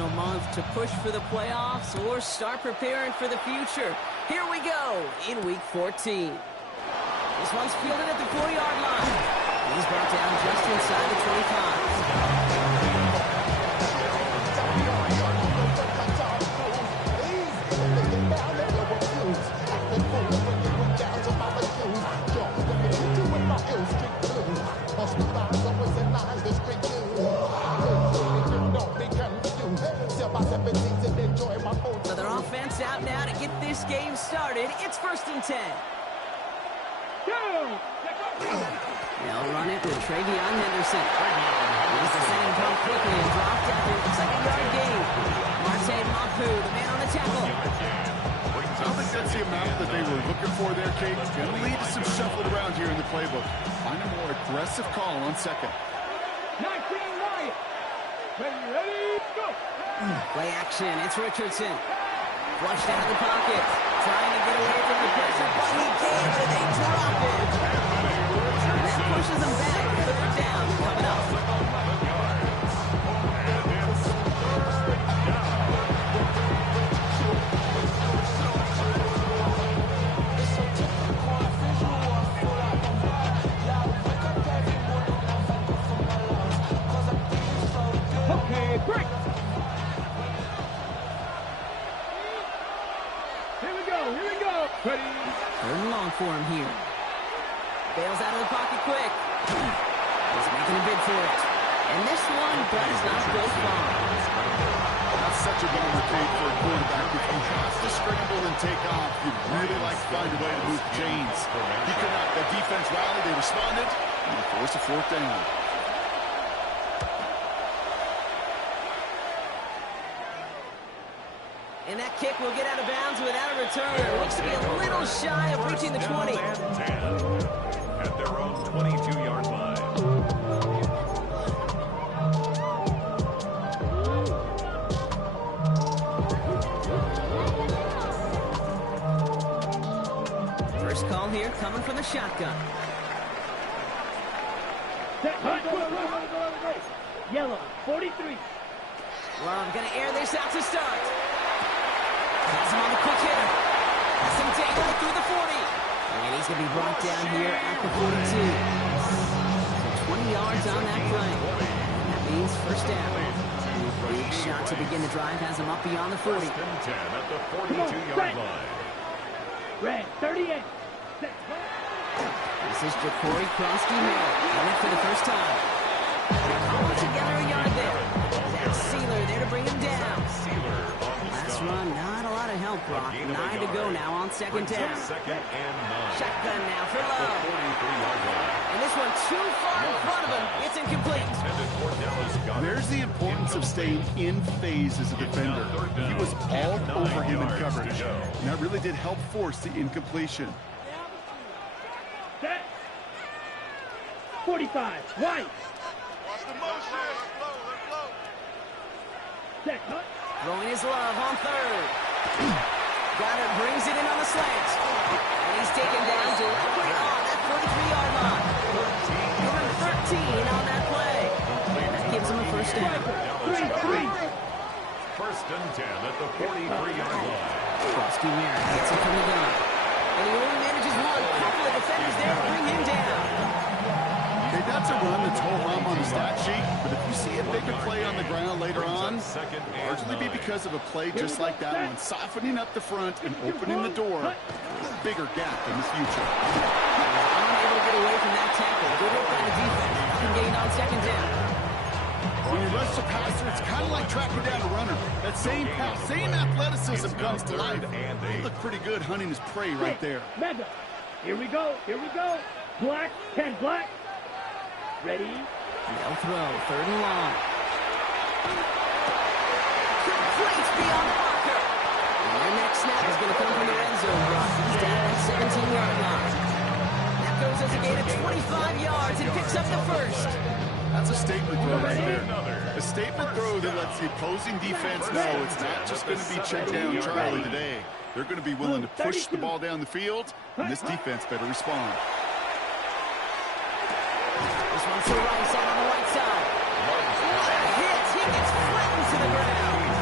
final month to push for the playoffs or start preparing for the future. Here we go in Week 14. This one's fielded at the 4-yard line. He's brought down just inside the 25. So their offense out now to get this game started. It's 1st and 10. They'll run it with Travion Henderson. He's the same punt quickly and dropped after a 2nd-yard gain. Marte Mapu, the man on the tackle. I don't think that's the amount that they were looking for there, Kate. It's going to lead to some shuffled around here in the playbook. Find a more aggressive call on 2nd. 19 Wyatt. Ready, go. Play action. It's Richardson. Flushed out of the pocket. Trying to get away from the pressure, but he can't, and they drop it. And that pushes them back. 3rd down coming up. Okay, break. Here we go. Ready. 3rd and long for him here. Bails out of the pocket quick. He's making a bid for it. And this one does not go far. That's such a bummer, Kate, for a quarterback. If you have to scramble and take off, you'd really like to find a way to move chains. He could not. The defense rallied. They responded. And they forced a 4th down. And that kick will get out of bounds without a return. Looks to be a little shy of reaching the 20. At their own 22-yard line. First call here coming from the shotgun. Yellow, 43. Love going to air this out to start. Has him on the quick hitter. Has him dangling through the 40. And he's going to be brought down here at the 42. So 20 yards on that play. That means 1st down. Big shot to begin the drive has him up beyond the 40. 1st and 10 at the 42-yard line. Red, 38. This is Ja'Cory Krosky-Hill. Coming for the first time. All together a yard there. Zach Sealer there to bring him down. Last run, not a lot of help, Brock. 9 to go now on 2nd down. 2nd and 9. Shotgun now for Love. 43-yard line. And this one too far in front of him. It's incomplete. There's the importance of staying in phase as a defender. He was all over him in coverage. And that really did help force the incompletion. Set. 45. White. Set. Cut. Throwing his Love on 3rd. Goddard brings it in on the slant. And he's taken down directly on that 43-yard line. Give him 13 on that play. And that gives him a 1st down. 3. 1st and 10 at the 43-yard line. Krosky-Hill gets it from the gun. And he only manages one. Couple of defenders there to bring him down. Okay, that's a run that's ho-hum on the stat sheet, but if you see a bigger play on the ground later on, largely be because of a play just like that one, softening up the front and opening the door, bigger gap in the future. Unable to get away from that tackle. Good work by the defense. Can gain on 2nd down. When you rush the passer, it's kind of like tracking down a runner. That same pass, same athleticism comes to life. He looked pretty good hunting his prey right there. Mega. Here we go. Black, 10 black. Ready. They'll throw. 3rd and long. Complete beyond Parker. And their next snap is going to come from the end zone. He's down at 17-yard line. That goes as a gain of 25 yards and picks up the 1st. That's a statement throw right there. A statement throw that lets the opposing defense know it's not just going to be check down Charlie today. They're going to be willing to push the ball down the field, and this defense better respond. This one's to Rice out on the right side. What a hit! He gets flattened to the ground.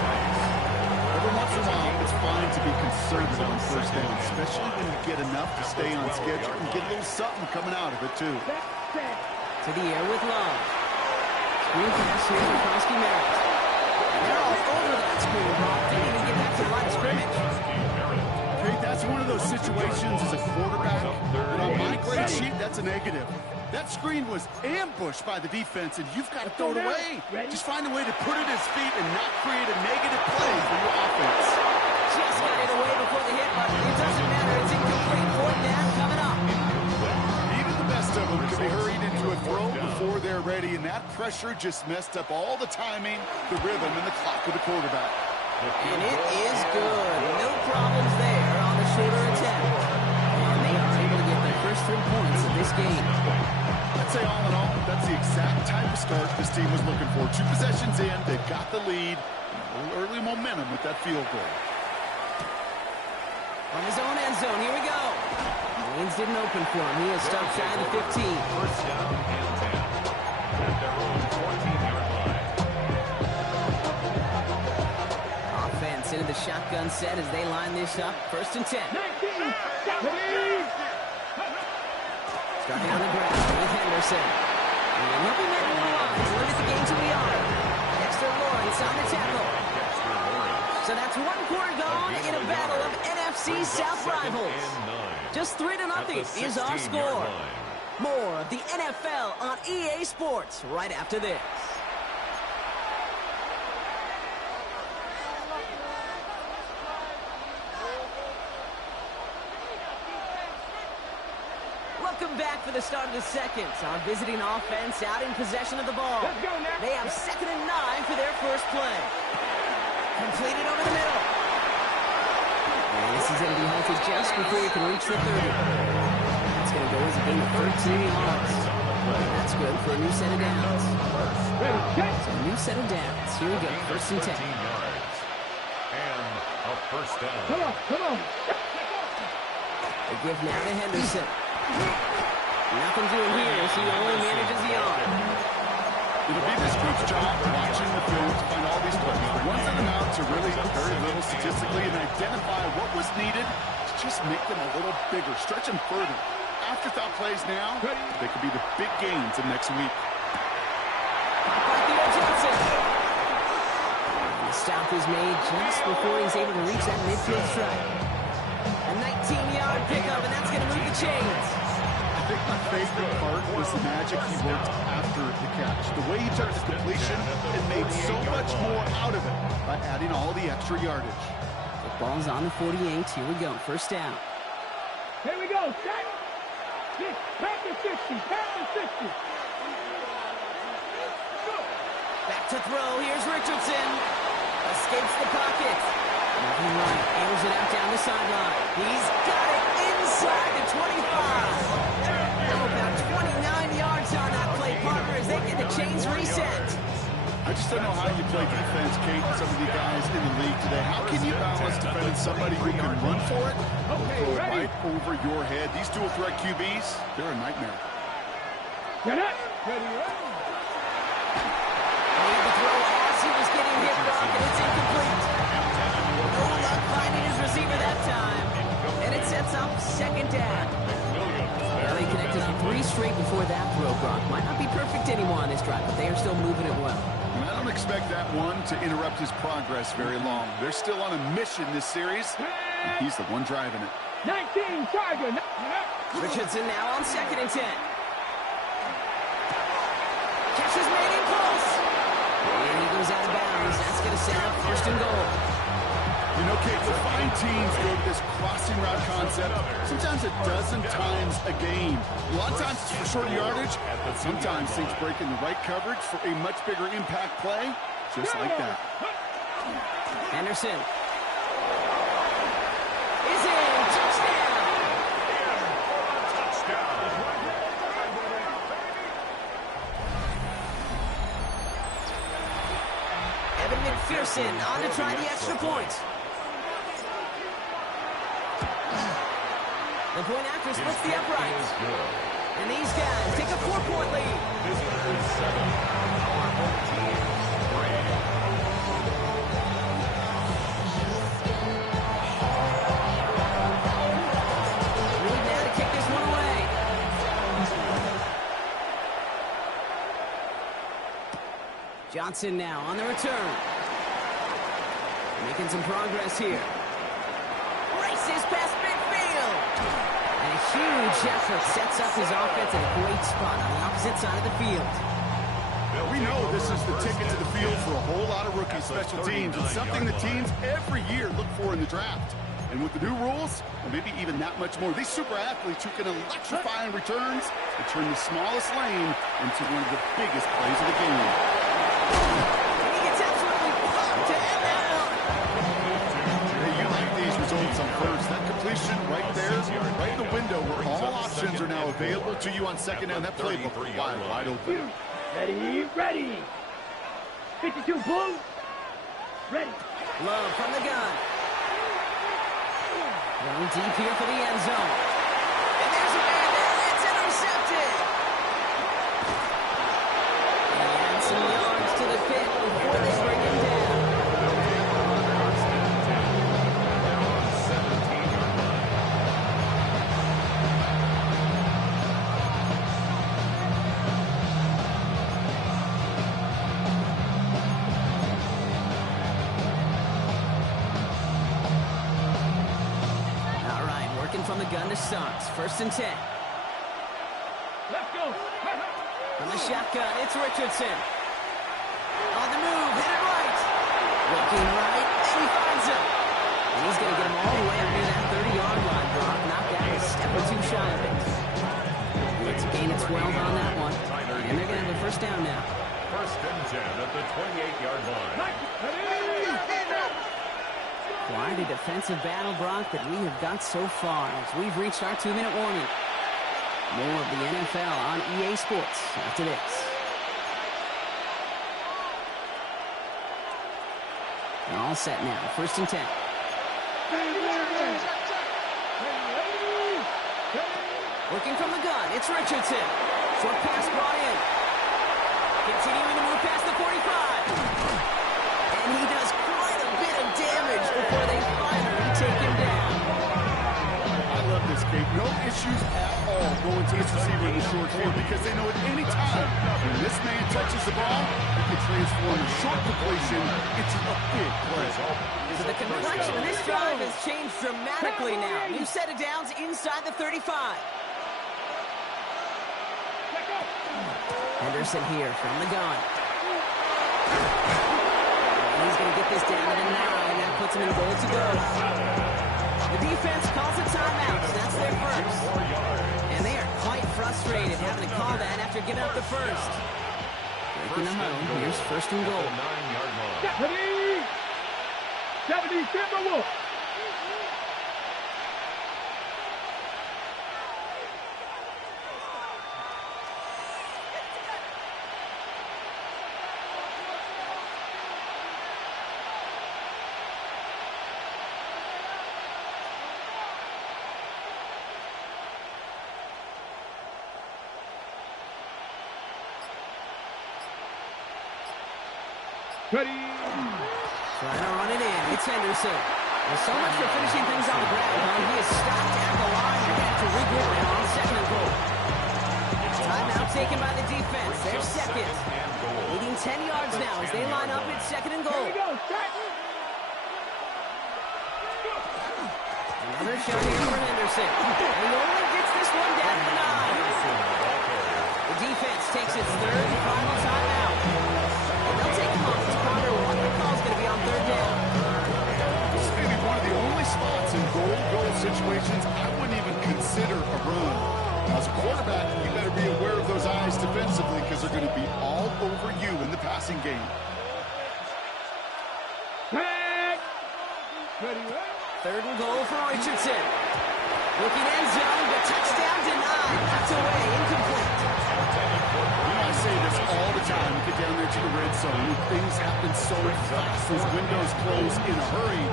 conservative on first down, especially when you get enough to stay on schedule and get a little something coming out of it, too. To the air with Love. Screen pass here for Krosky Merritt. And they're all over that screen block. They didn't even get back to the line of scrimmage. Okay, that's one of those situations as a quarterback. But on my grade sheet, that's a negative. That screen was ambushed by the defense, and you've got to throw it away. Just find a way to put it at his feet and not create a negative play for your offense. Just got it away before the hit button. It doesn't matter. It's incomplete. Fourth down coming up. Even the best of them can be hurried into a throw before they're ready, and that pressure just messed up all the timing, the rhythm, and the clock of the quarterback. And it is good. No problems there on the shorter attempt. And they are able to get their first 3 points in this game. I'd say all in all, that's the exact type of start this team was looking for. 2 possessions in, they've got the lead, and a little early momentum with that field goal. On his own end zone, here we go. Lanes didn't open for him. He has stopped shy of the 15. First down and 10 at their own 14-yard line. Offense into the shotgun set as they line this up. First and 10. 19. Starting on the ground with Henderson. And he'll be met with a line to limit the game to the yard. Dexter Lawrence on the tackle. So that's 1 quarter gone in a battle of NFC South rivals. Just 3-0 is our score. More of the NFL on EA Sports right after this. Welcome back for the start of the second. Our visiting offense out in possession of the ball. Let's go now. They have 2nd and 9 for their first play. Completed over the middle. And this is going to be halted just before you can reach the 30. That's going to go as a gain of 13 yards. That's good for a new set of downs. So a new set of downs. Here we go. First and 10. And a first down. Come on. A give now to Henderson. Nothing doing here, so he only manages the arm. It'll be this group's job watching the film to find all these plays. The ones that amount to really very little statistically and identify what was needed to just make them a little bigger, stretch them further. Afterthought plays now, they could be the big gains of next week. Johnson. The stop is made just before he's able to reach that midfield strike. A 19-yard pickup, and that's going to move the chains. I think my favorite part was the magic he worked after the catch. The way he took the completion and made so much more out of it by adding all the extra yardage. The ball's on the 48. Here we go. First down. Here we go. Set. Pack the 60. Back to throw. Here's Richardson. Escapes the pocket. Moving right. Aims it out down the sideline. He's got it inside the 25. About 29 yards on that play, partner, as they get the chains reset. I just don't know how you play defense, Kate, and some of the guys in the league today. How can you balance defending somebody who can run for it or throw it right over your head? These dual threat QBs, they're a nightmare. Get it. Ready. Made the throw as he was getting hit, Brock, and it's incomplete. No luck finding his receiver that time. And it sets up 2nd down. Well, they connected 3 straight before that throw, Brock. Might not be perfect anymore on this drive, but they are still moving it well. And I don't expect that one to interrupt his progress very long. They're still on a mission this series, and he's the one driving it. 19, Tiger. Richardson now on 2nd and 10. Catch is made in close. And he goes out of bounds. That's going to set up 1st and goal. You know, Kate, we'll find teams go to this crossing route concept sometimes a dozen times a game. A lot of times it's for short yardage, but sometimes things break in the right coverage for a much bigger impact play, just like that. Henderson is in. Touchdown. Evan McPherson on to try the extra point. The point after splits the uprights. And these guys take a 4-point lead. Visitors 7, our home team 3. Johnson now on the return. Making some progress here. Races past midfield. And a huge effort sets up his offense at a great spot on the opposite side of the field. We know this is the ticket to the field for a whole lot of rookie special teams. It's something the teams every year look for in the draft. And with the new rules, or maybe even that much more, these super athletes who can electrify in returns and turn the smallest lane into one of the biggest plays of the game. And he gets absolutely pumped to end that one. Hey, you like these results on first. That completion right there, right in the window where all options are now available to you on second down. That playbook wide open. Ready, ready. 52 blue. Ready. Love from the gun. Going deep here for the end zone. And there's a man there. It's intercepted. And some yards to the pit before they bring him down. From the gun to start. First and 10. Let's go. From the shotgun, it's Richardson. On the move, headed right. Looking right, and he finds him. And he's going to get him all the way up near that 30-yard line, Brock. Knocked out a step or two shy of it. It's a gain of 12 on that one. And they're going to have a first down now. First and 10 at the 28-yard line. Quite a defensive battle, Brock, that we have got so far as we've reached our 2-minute warning. More of the NFL on EA Sports after this. They're all set now. First and 10. Working from the gun, it's Richardson. Short pass brought in. Continuing to move past the 45. And he does quite a bit of damage before they finally take him down. I love this, Kate. No issues at all going to this receiver in the short field because they know at any time when this man touches the ball, he can transform a short completion into a big play. So the complexion of this drive has changed dramatically now. New set of downs inside the 35. Henderson here from the gun. He's going to get this down to the 9. That puts him in goal to go. The defense calls a timeout. So that's their first. And they are quite frustrated having to call that after giving up the first. Breaking the huddle. Here's first and goal. 9-yard line. 70 Timberwolves. Ready. Trying to run it in. It's Henderson. There's so much for finishing things on the ground. He is stopped at the line. They have to regroup now on second and goal. Timeout taken by the defense. They're second. Leading 10 yards now as they line up at second and goal. Here we go. Start. Another shot here for Henderson. And he only gets this one down to 9. The defense takes its third and final timeout. They'll take him off to ponder what the call's going to be on third down. This is maybe one of the only spots in goal situations I wouldn't even consider a run. As a quarterback, you better be aware of those eyes defensively because they're going to be all over you in the passing game. Tag. Ready. Third and goal for Richardson. Looking end zone, but touchdown denied. Knocked away, incomplete. You know, I say this all the time. You get down there to the red zone, and things happen so fast. Those windows close in a hurry.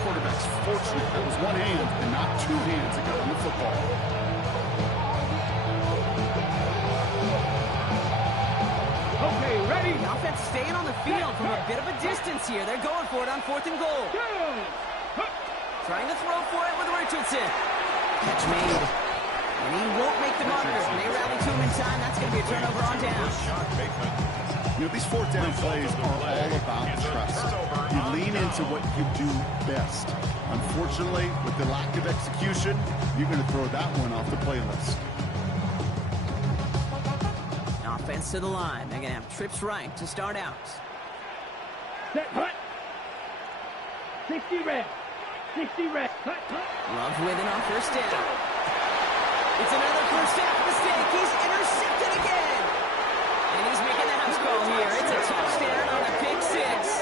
Quarterback's fortunate that was one hand and not two hands that got on the football. Okay, ready. The offense staying on the field from a bit of a distance here. They're going for it on fourth and goal. Trying to throw for it with Richardson. Catch made. And he won't make the marker. And they rally to him in time. That's going to be a turnover on down. You know, these fourth down plays are all about trust. You lean into what you do best. Unfortunately, with the lack of execution, you're going to throw that one off the playlist. Offense to the line. They're going to have trips right to start out. Set, hut. 60 red. 60 red. Hut, hut. Love with it on first down. It's another first half mistake. He's intercepted again. And he's making the house call here. It's a touchdown on a pick six.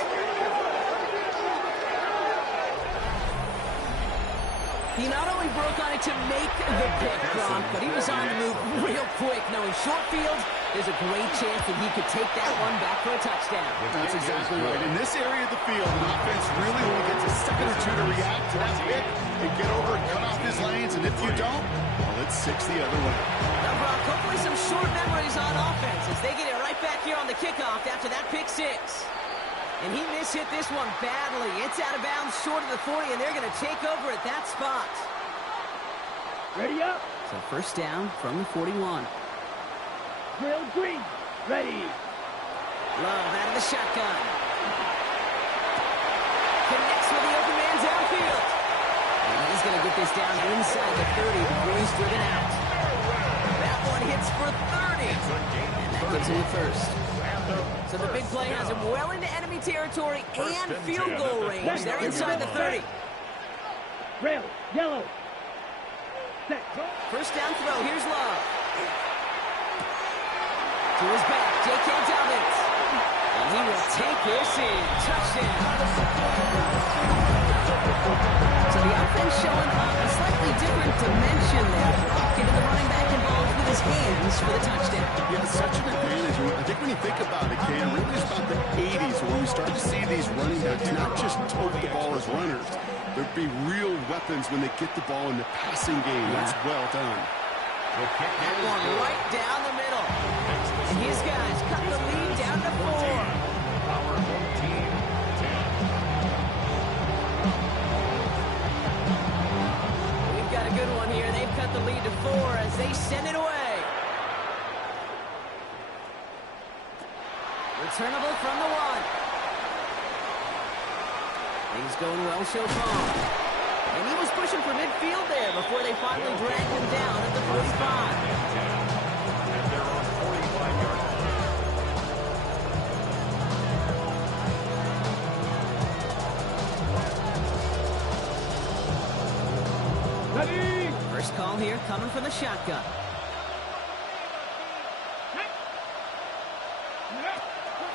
He not only broke on it to make the pick, Gronk, but he was on the move real quick. Knowing short field, there's a great chance that he could take that one back for a touchdown. That's exactly right. In this area of the field, an offense really only gets a second or two to react to that pick and get over and cut off his lanes. And if you don't, well, it's 6 the other way. Now, Brock, hopefully some short memories on offense as they get it right back here on the kickoff after that pick six. And he mishit this one badly. It's out of bounds short of the 40, and they're going to take over at that spot. Ready up. So first down from the 41. Drill green. Ready. Love out of the shotgun. Connects with the open man downfield. And he's going to get this down inside the 30 before he's driven out. That one hits for 30. And that gives him the first. So the big play has him well into enemy territory and field goal range. They're inside the 30. Rail. Yellow. Set. First down throw. Here's Love. To his back, J.K. Dobbins. And he will take this in. Touchdown. So the offense showing a slightly different dimension there. Getting the running back involved with his hands for the touchdown. Yeah, such an advantage. I think when you think about it, Cam, really it's about the 80s where we start to see these running backs not just tote the ball as runners. There'd be real weapons when they get the ball in the passing game. Yeah. That's well done. That one right down the middle. And his guys cut the lead down to 4. Our home team, 10. We've got a good one here. They've cut the lead to 4 as they send it away. Returnable from the 1. Things going well so far. And he was pushing for midfield there before they finally dragged him down at the 45. And they're on 45-yard line. Ready. First call here coming from the shotgun.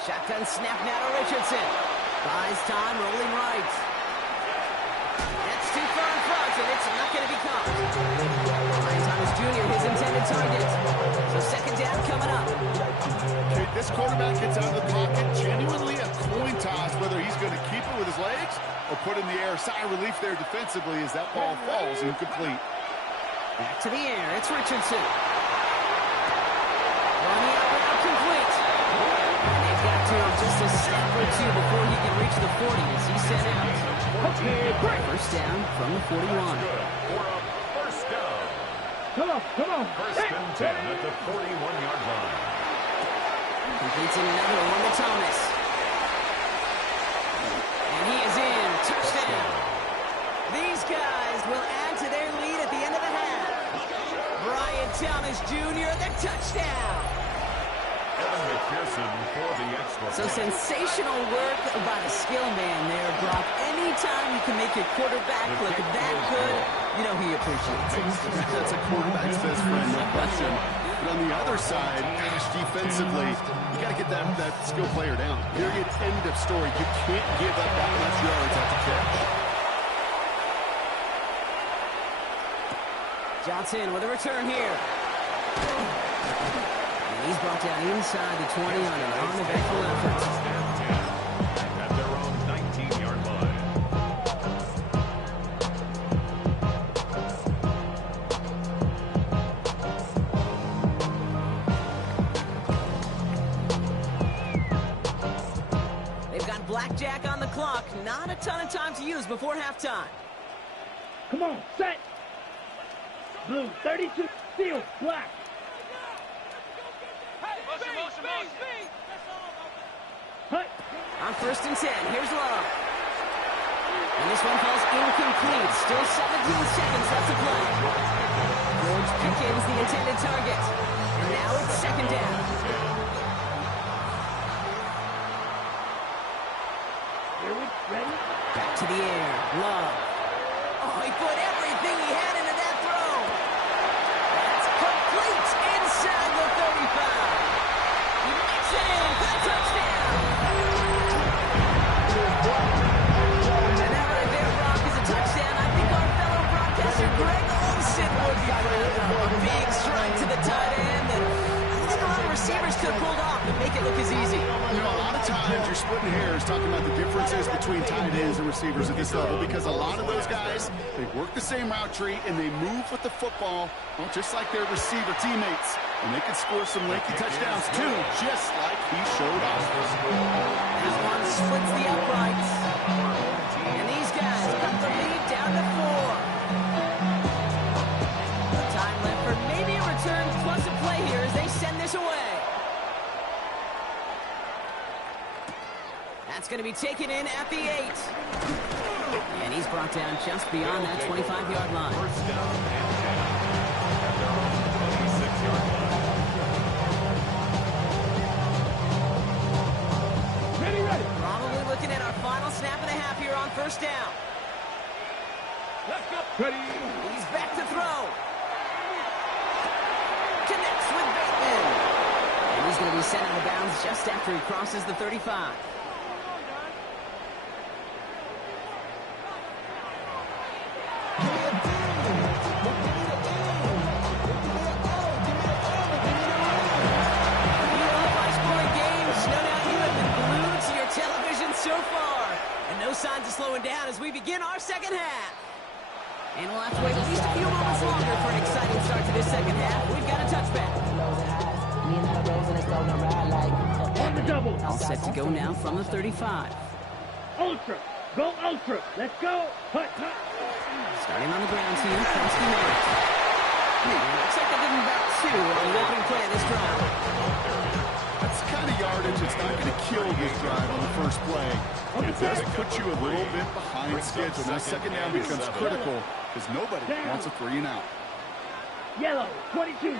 Shotgun snap now to Richardson. Buys time, rolling right. That's too far in front, and it's not going to be caught. Ryan Thomas Jr., his intended target. So second down coming up. Okay, this quarterback gets out of the pocket, genuinely a coin toss whether he's going to keep it with his legs or put in the air. Sigh of relief there defensively as that ball falls incomplete. Back to the air, it's Richardson. Running out without complete. And they've got to him just a step or two before he can reach the 40 as he's sent out. Okay, break. First down from the 41. For a first down. Come on, come on. First and 10 at the 41-yard line. Completes another one to Thomas. And he is in. Touchdown. These guys will add to their lead at the end of the half. Brian Thomas Jr., the touchdown. Evan McPherson for the extra So point. sensational work by the skill man there, Brock. Anytime you can make your quarterback look that good, you know he appreciates it. That's a quarterback's best friend, no question. But on the other side, gosh, defensively, you got to get that skill player down. Period, end of story. You can't give up that much yards at the catch. Johnson with a return here. And he's brought down inside the 20 on an uneventful effort. At their own 19-yard line. They've got blackjack on the clock. Not a ton of time to use before halftime. Come on, set. Blue, 32, steel, black. Hut. On 1st and 10, here's Love. And this one falls incomplete. Still 17 seconds left to play. George Pickens, the intended target. And now it's 2nd down. Here we ready? Back to the air. Love. Oh, he put everything he had into that throw. That's complete inside the 35. He makes it in for the touchdown. And that right there, Brock, is a touchdown. I think our fellow broadcaster Greg Olsen would be proud of. A big strike to the tight end that I think a lot of receivers could have pulled off and make it look as easy. You know, a lot of times you're splitting hairs talking about the differences between tight ends and receivers at this level because a lot of those guys, they work the same route tree and they move with the football, well, just like their receiver teammates. And they can score some lengthy touchdowns too, just like he showed us. This one splits the uprights. And these guys cut the lead down to 4. Time left for maybe a return plus a play here as they send this away. That's going to be taken in at the 8. And he's brought down just beyond that 25-yard line. First down and 10. At their own 26-yard line. Ready. Probably looking at our final snap and a half here on 1st down. Let's go. Ready. He's back to throw. Connects with Bateman. And he's going to be sent out of bounds just after he crosses the 35. So far, and no signs of slowing down as we begin our 2nd half. And we'll have to wait at least a few moments longer for an exciting start to this 2nd half. We've got a touchback. On the double. All set to go now from the 35. Ultra. Go ultra. Let's go. Hut. Starting on the ground team, Kronsky Merritt. Looks like they didn't back 2 on the opening play of this drive. That's the kind of yardage that's not going to kill this drive on the first play. It does put you a little bit behind schedule. Now 2nd down becomes critical because nobody wants a 3 and out. Yellow. 22.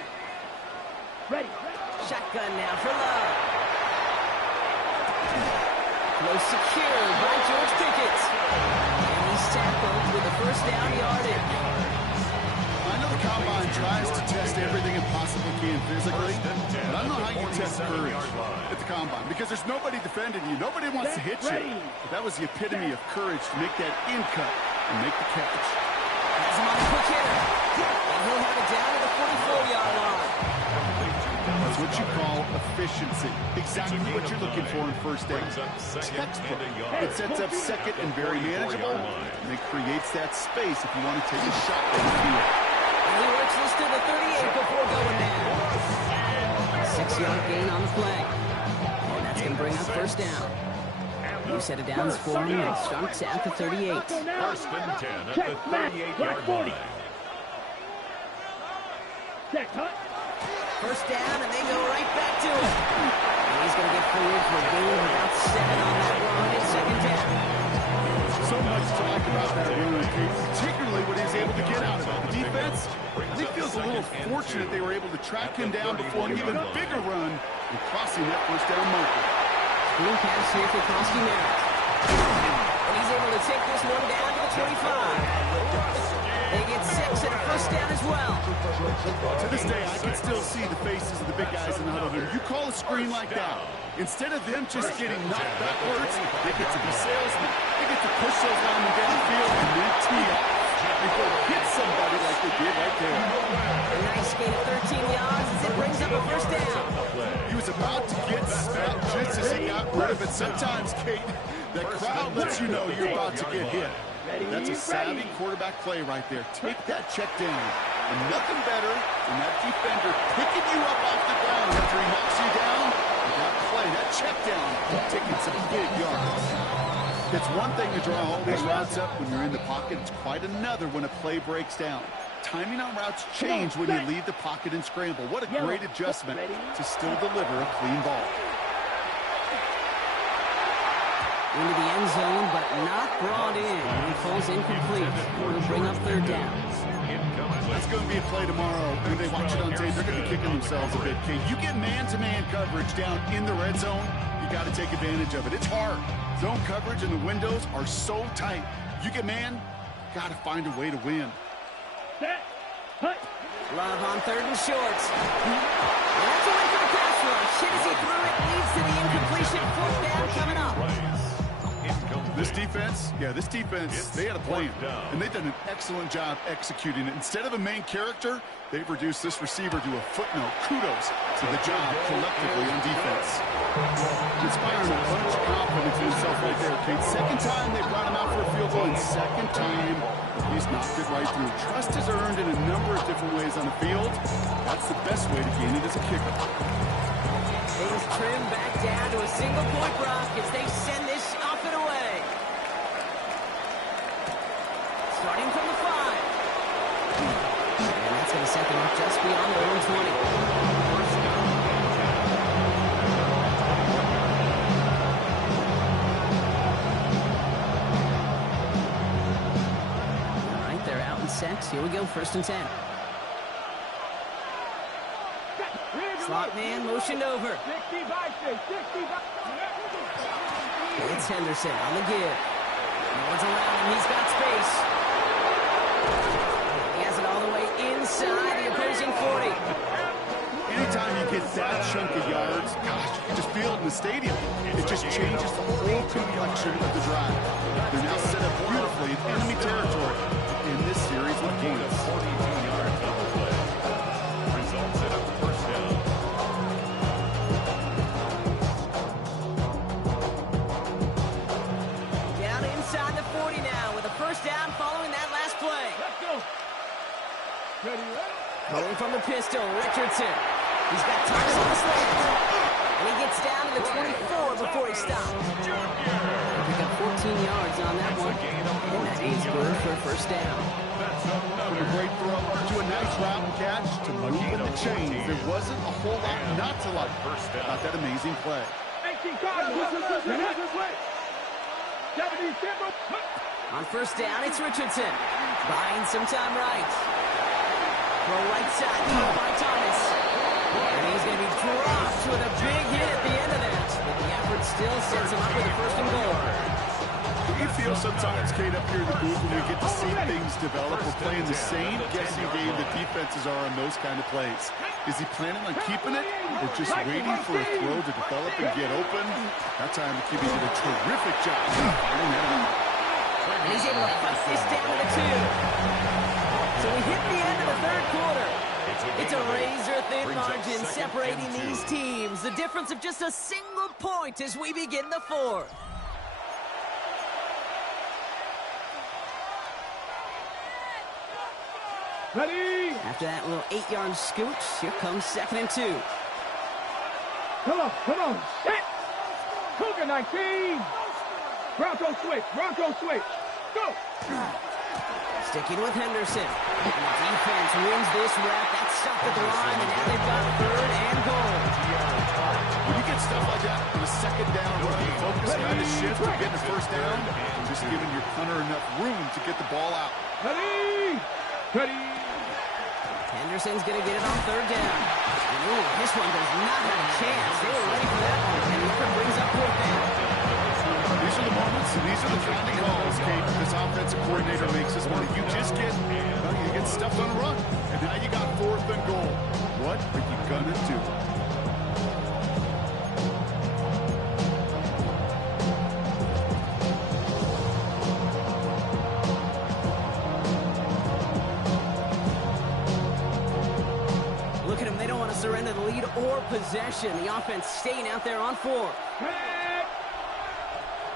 Ready. Shotgun now for Love. Close secured by George Pickens. And he's tackled with the 1st down yardage. I know the combine tries to test everything it possibly can physically, but I don't know how you test courage at the combine because there's nobody defending you. Nobody wants to hit you. But that was the epitome of courage to make that in cut and make the catch. Has him on the quick hitter. And he'll have it down to the 44-yard line. That's what you call efficiency. Exactly what you're looking for in 1st down. Textbook. It sets up 2nd and very manageable, and it creates that space if you want to take a shot at the field. And he works this to the 38 before going down. 6-yard gain on the play. And that's going to bring up 1st down. New set of downs for him. It starts at the 38. 1st and 10 at the 38-yard line. Check. Hut. 1st down, and they go right back to it. And he's going to get cleared for a gain of about 7 on that run at 2nd down. So much to like about that run, particularly what he's able to get out of it. The defense, I think, feels a little fortunate they were able to track him down before an even bigger run and crossing that 1st down marker. Boom pass here for Kronsky Merritt. And he's able to take this one down to the 25. They get 6 and a 1st down as well. To this day, I can still see the faces of the big guys in the huddle. You call a screen like that, instead of them just getting knocked backwards, they get to be salesmen. They get to push those linemen downfield and then tee off before they hit somebody like they did right there. A nice gain of 13 yards as it brings up a 1st down. He was about to get snapped just as he got rid of it. Sometimes, Kate, that crowd lets you know you're about to get hit. That's a savvy quarterback play right there. Take that check down. And nothing better than that defender picking you up off the ground after he knocks you down. And that play, that check down, taking some big yards. It's one thing to draw all these routes up when you're in the pocket. It's quite another when a play breaks down. Timing on routes change when you leave the pocket and scramble. What a great adjustment to still deliver a clean ball. Into the end zone, but not brought in. He falls incomplete. We'll bring up third down. That's going to be a play tomorrow. When they watch it on tape, they're going to be kicking themselves a bit, Kate. You get man-to-man coverage down in the red zone, you got to take advantage of it. It's hard. Zone coverage and the windows are so tight. You get man, got to find a way to win. Set. Hut. Love on third and short. And that's away from the pass rush. Hit as he threw it, leads to the incompletion. Fourth down coming up. This defense, they had a plan, and they've done an excellent job executing it. Instead of a main character, they've reduced this receiver to a footnote. Kudos to the job collectively on defense. Inspiring a bunch of confidence in himself right there, Kate. Second time they brought him out for a field goal, and second time he's knocked it right through. Trust is earned in a number of different ways on the field. That's the best way to gain it as a kicker. Things trim back down to a single-point rock as they send this up and away. Starting from the 5. And that's going to set them up just beyond their own 20. All right, they're out in sets. Here we go, 1st and 10. Slot man motioned over. It's Henderson on the give. No one's around him. He's got space. He has it all the way inside the opposing 40. Anytime you get that chunk of yards, gosh, you can just feel it in the stadium. It just changes the whole complexion of the drive. They're now set up beautifully in enemy territory in this series of points. 42-yard double play. Results in a first down. Down inside the 40 now with a first down following that last play. Let's go. Ready, Rolling from the pistol, Richardson. He's got Thomas on the slant. And he gets down to the 24 before he stops. He got 14 yards on that one. And that is good for a first down. From a great throw to a nice route and catch to moving the chains. There wasn't a whole lot not to like about that amazing play. 18 Cardinals. 70 Timber. On first down, it's Richardson. Buying some time right. Throw right side, caught by Thomas. And he's going to be dropped with a big hit at the end of that. But the effort still sets him up with a first and goal. You feel sometimes, Kate, up here in the booth when we get to see things develop. We're playing the same guessing game that defenses are on those kind of plays. Is he planning on keeping it or just waiting for a throw to develop and get open? That time the QB did a terrific job finding that out. And he's able to fight this down to the 2. So we hit the end of the third quarter. It's a razor-thin margin separating these teams. The difference of just a single point as we begin the 4th. Ready. After that little 8-yard scooch, here comes 2nd and 2. Come on. Set. Cougar 19. Bronco switch. Go. Sticking with Henderson. And the defense wins this rep. That's stopped at the line, and now they've got 3rd and goal. When you get stuff like that in a second down run, focus kind of shift to getting a first down, just giving your punter enough room to get the ball out. Ready. Henderson's going to get it on 3rd down. And ooh, this one does not have a chance. They were ready for that one, and the effort brings up 4th down. These are the moments, and these are the kind of calls, Kate, this offensive coordinator makes us when you just get, you get stuffed on a run, and now you got 4th and goal. What are you gonna do? Look at them, they don't want to surrender the lead or possession. The offense staying out there on 4.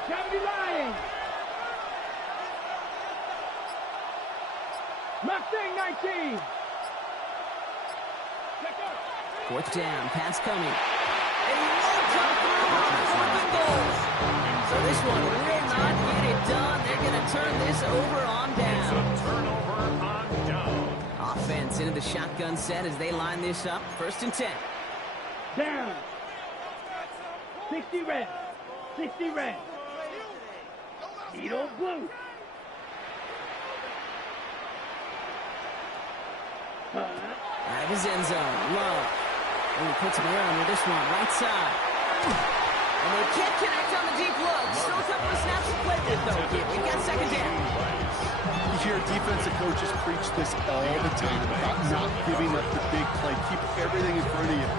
70 Lions. Mustang 19. 4th down, pass coming. And he won't come through on 4th and goal. So this one will not get it done. They're going to turn this over on down. Turnover on down. Offense into the shotgun set as they line this up. 1st and 10. Down. 60 red. Field blue. Out of his end zone. Love. And he puts him around with this one. Right side. And they can't connect on the deep look. Still a couple of snaps to play with, though, here. We've got second down. You hear defensive coaches preach this all the time about not giving up the big play. Keep everything in front of you.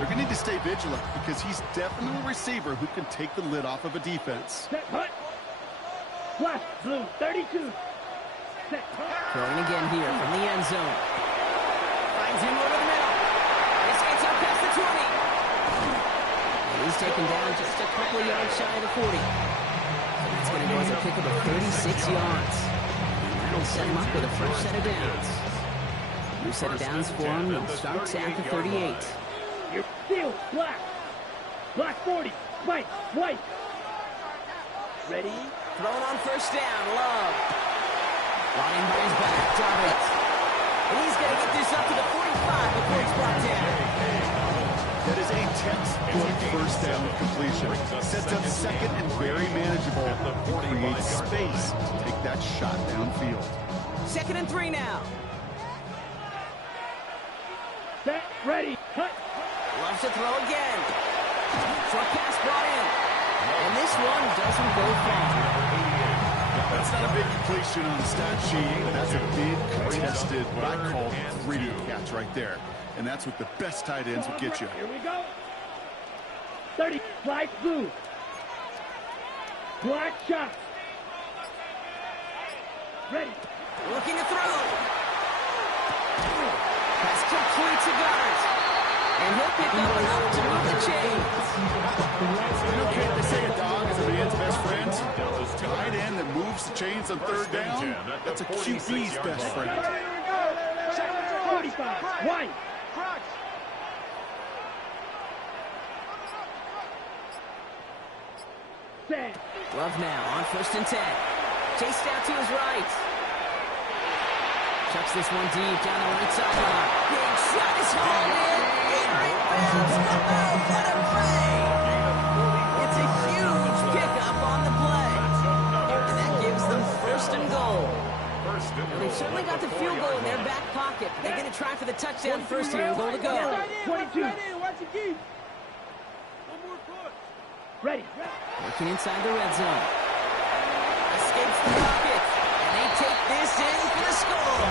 They're going to need to stay vigilant because he's definitely a receiver who can take the lid off of a defense. Set punt. Flash blue 32. Set punt. Throwing again here from the end zone. Finds him over the middle. This gets up past the 20. And he's taken down just a couple of yards shy of the 40. So that's going to go as a pickup of 36 yards. And that'll set him up with a fresh set of downs. New set of downs for him. He'll start at the 38. You're still black. Black 40. White. White. Ready? Throwing on first down. Love. Brought in by his back. Dobbins. And he's going to get this up to the 45 before he's brought down. That is a textbook first down completion. Sets up second and very manageable. Creates space to take that shot downfield. 2nd and 3 now. Set. Ready. Cut. Loves to throw again. Short pass brought in. And this one doesn't go far. That's not a big completion on the stat sheet, but that's a big contested, what I call gritty catch right there. And that's what the best tight ends will get you. Here we go. 30. Black blue. Black shot. Ready. Looking to throw. Pass complete to Gunners. And he'll pick up enough to move the chains. You know, can't they say a dog is a man's best friend? Tight end that moves the chains on third down, that's a QB's best friend. 45. White. Set. Love now on 1st and 10. Chased out to his right. Chucks this one deep down the right sideline. Big shot is hauled in. It rebounds. What a play! It's a huge pickup on the play. And that gives them 1st and goal. Well, they've certainly got the field goal in their back pocket. They're going to try for the touchdown first here and goal to go. 22. Ready. Working inside the red zone. Escapes the pocket. And they take this in for the score.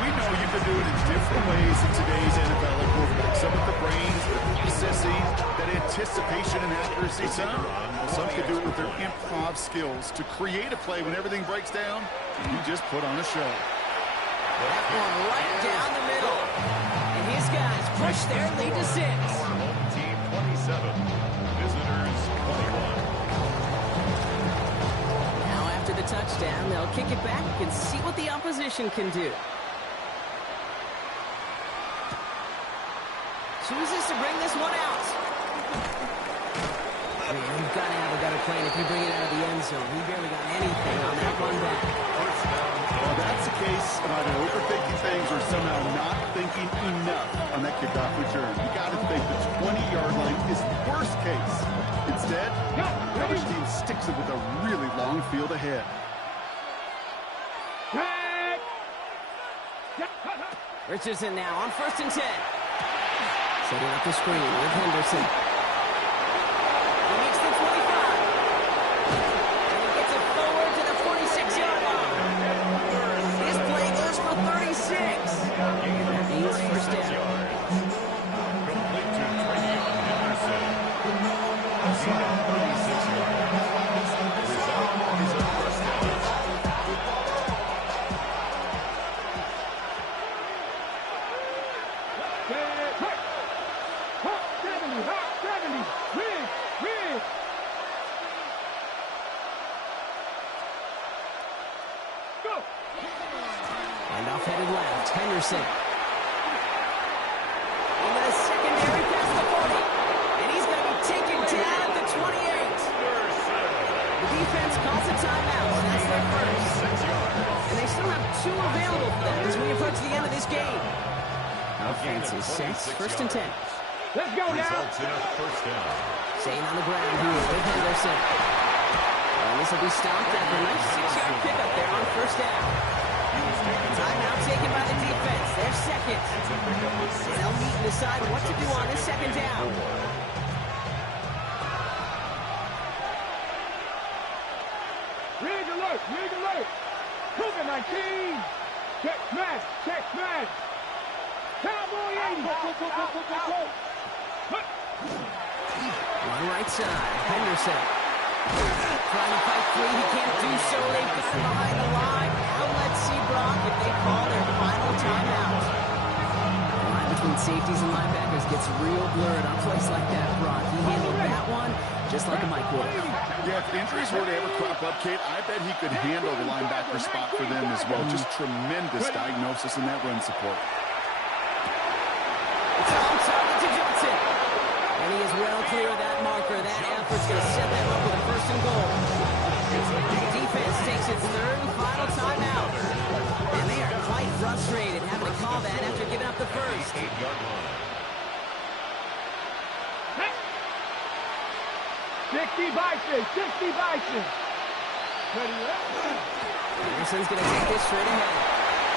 We know you can do it in different ways in today's NFL at quarterback. Some with the brains, the processing, that anticipation and accuracy. Some can do it with their improv skills to create a play when everything breaks down. You just put on a show. That one right down the middle. And his guys push their lead to 6. Home team 27, visitors 21. Now after the touchdown, they'll kick it back and see what the opposition can do. Chooses to bring this one out. You've got to have a better plan if you bring it out of the end zone. He barely got anything on that one back. Well, that's the case of either overthinking things or somehow not thinking enough on that kickoff return. You got to think the 20-yard line is worst case. Instead, the other team sticks it with a really long field ahead. Richardson now on 1st and 10. Setting up the screen with Henderson. He makes the 25. And he gets it forward to the 46-yard line. This play goes for 36. That means first down. Complete to Travion Henderson. He got 36 yards. Result is a first down. Handoff headed left. Henderson. Into the secondary past the 40. And he's going to be taken down at the 28. The defense calls a timeout. And that's their first. And they still have 2 available for them as we approach the end of this game. Offense is set. 1st and 10. Let's go now. Results in a first down. Staying on the ground here with Henderson. And this will be stopped after a nice 6-yard pickup there on first down. Timeout taken by the defense. Their second. They'll meet and decide what to do on this second down. Rig alert! Rig alert! Cougar 19! Check smash! Check smash! Cowboy 80! Go! One right side. Henderson. Trying to fight free. He can't do so. They've got him behind the line. Now let's see, Brock, if they call their final timeout. The line between safeties and linebackers gets real blurred on plays like that, Brock. He handled that one just like a Mike would. Yeah, if injuries were to ever crop up, Kate, I bet he could handle the linebacker spot for them as well. Just tremendous diagnosis in that run support. It's on target to Johnson. And he is well clear of that marker. That effort's going to set them up with a first and goal. The defense takes its third and final timeout. And they are quite frustrated having to call that after giving up the first. 60 Bison! 60 Bison! Ready up? Anderson's going to take this straight ahead.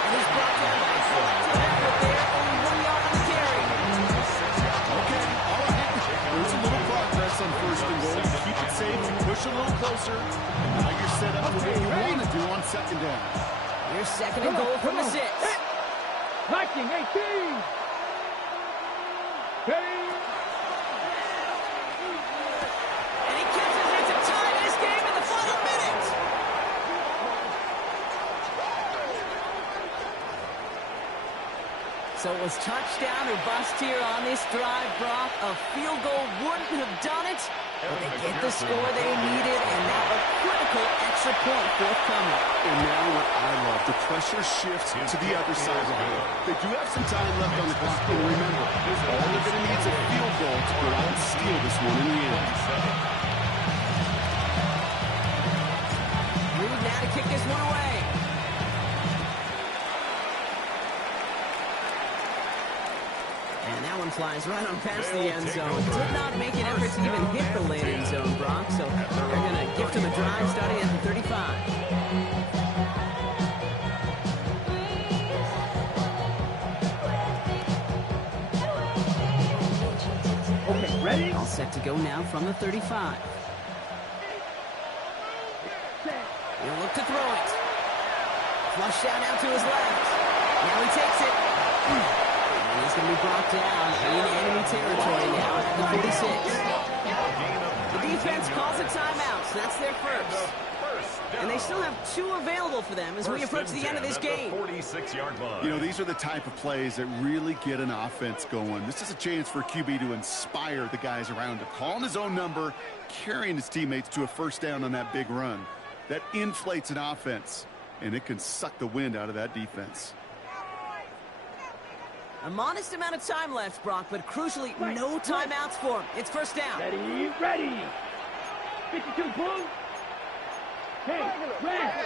And he's brought down by a collective effort there. Only 1 yard on the carry. Okay, all right. There's a little progress on first and goal. Keep it safe, push a little closer. Now you're set up for what you want to do on second down. Here's second and goal from the 6. Viking 18! Ready? And he catches it to tie this game in the final minute. So it was touchdown or bust here on this drive, Brock. A field goal wouldn't have done it, but they get the score they needed, and now a critical extra point forthcoming. And now what I love, the pressure shifts to the other side of it. They do have some time left on the clock, and remember, all they're going to need is a field goal to go out and steal this one in the end. Rude now to kick this one away. And that one flies right on past the end zone. Did not make an effort to even hit the late end zone, Brock. So they're going to gift him a drive starting at the 35. Okay, ready? All set to go now from the 35. He'll look to throw it. Flush down out to his left. Now he takes it. And he's going to be brought down in enemy territory now at the 46. The defense calls a timeout, so that's their first. And they still have 2 available for them as we approach the end of this game. 46-yard line. You know, these are the type of plays that really get an offense going. This is a chance for QB to inspire the guys around him. Calling his own number, carrying his teammates to a first down on that big run. That inflates an offense, and it can suck the wind out of that defense. A modest amount of time left, Brock, but crucially, no timeouts for him. It's first down. Ready, ready! 52 boom! Hey, red!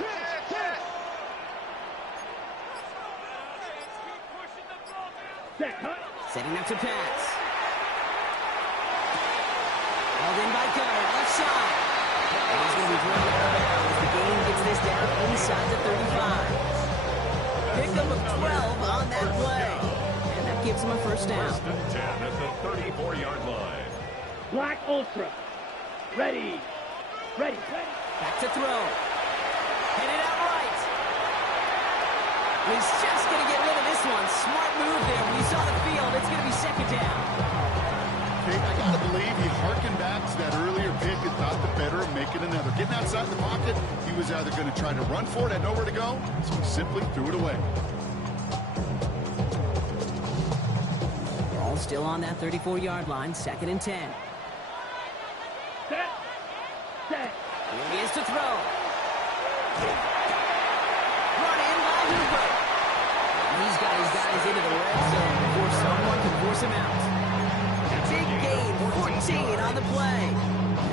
Set, cut! Setting up to pass. Hauled in by Gunner, left side. And he's going to be thrown out of bounds. The game gets this down inside the 35. Pickup of 12 on that play. And that gives him a first down. First and 10 at the 34-yard line. Black Ultra. Ready. Ready. Back to throw. Headed out right. He's just going to get rid of this one. Smart move there. When he saw the field, it's going to be second down. Kate, I got to believe he harkened back to that earlier pick and thought the better of making another. Getting outside the pocket, he was either going to try to run for it, had nowhere to go, so he simply threw it away. Ball still on that 34-yard line, second and 10. Set. Set. Here he is to throw. Run in by Hooper. He's got his guys into the red zone before someone can force him out. Big gain, 14 on the play.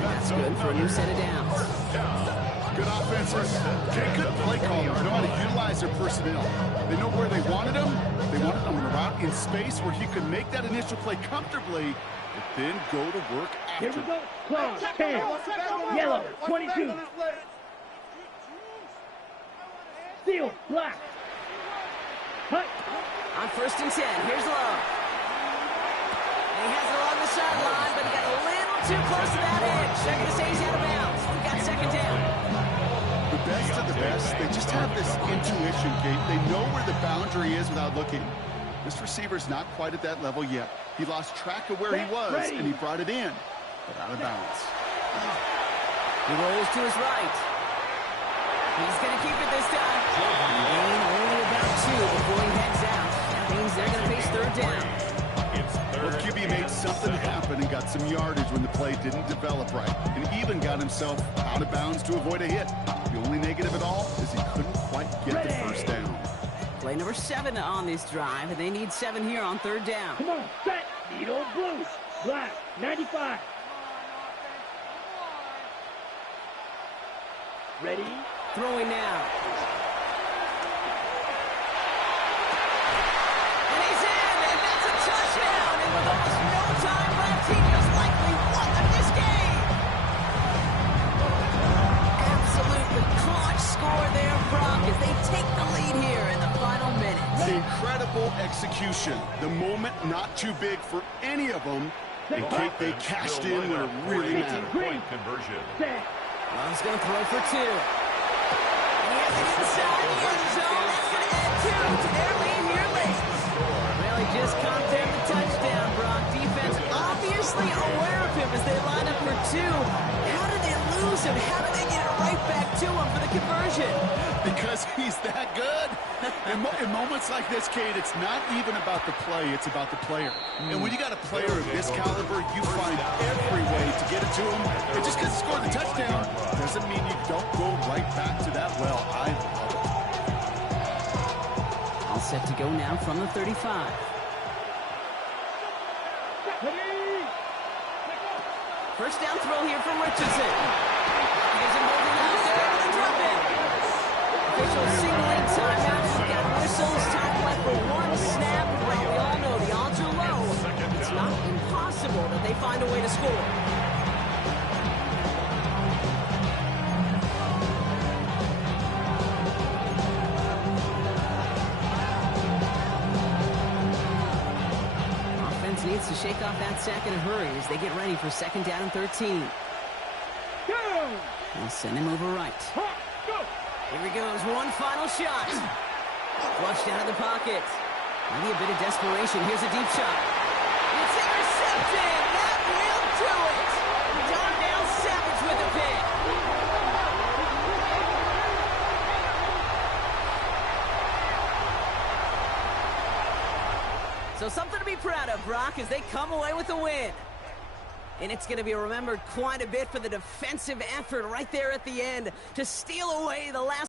That's good for a new set of downs. Good offenses. Good play callers know how to utilize their personnel. They know where they wanted them. They wanted them in a route in space where he could make that initial play comfortably, but then go to work Here we go. Close. 10. Yellow. 22. Steel. Black. Hut. On 1st and 10, here's Love. And he has it along the sideline, but he got a little too close to that edge. They're going to say he's out of bounds. We've got 2nd down. The best of the best, they just have this intuition, Kate. They know where the boundary is without looking. This receiver's not quite at that level yet. He lost track of where he was, and he brought it in, but out of bounds. He rolls to his right. He's going to keep it this time. Gain only about 2 before he heads out. That means they're going to face 3rd down. Well, QB made something happen and got some yardage when the play didn't develop right, and even got himself out of bounds to avoid a hit. The only negative at all is he couldn't quite get the 1st down. Play number 7 on this drive, and they need 7 here on 3rd down. Come on, set. Need old blues. Black. 95. Ready? Throwing now. And he's in, and that's a touchdown. And with almost no time left, he just likely won this game. Absolutely clutch score there, Brock, as they take the lead here in the final minutes. Incredible execution. The moment not too big for any of them. And Kate, they cashed in when it really mattered. Point conversion. Love's going to throw for 2. And he has it inside the end zone. That's going to add 2 to their lead here late. Well, he just caught there the touchdown, Brock. Defense obviously aware of him as they line up for 2. How did they lose him? How did they get it right back to him for the conversion? Because he's that good. In moments like this, Kate, it's not even about the play, it's about the player. And when you got a player of this caliber, you find every way to get it to him. And just because he scored the touchdown doesn't mean you don't go right back to that well. I love it. All set to go now from the 35. First down throw here from Richardson. Gives him moving out there to the drop in. Officials signaling timeout. We've got whistles. Time left for 1 snap. Well, we all know the odds are low. It's not impossible that they find a way to score. Offense needs to shake off that sack in a hurry as they get ready for 2nd down and 13. They'll send him over right. Here he goes, one final shot. Flushed out of the pocket. Maybe a bit of desperation. Here's a deep shot. It's intercepted. That will do it. Darnell Savage with a pick. So something to be proud of, Brock, as they come away with a win. And it's going to be remembered quite a bit for the defensive effort right there at the end to steal away the last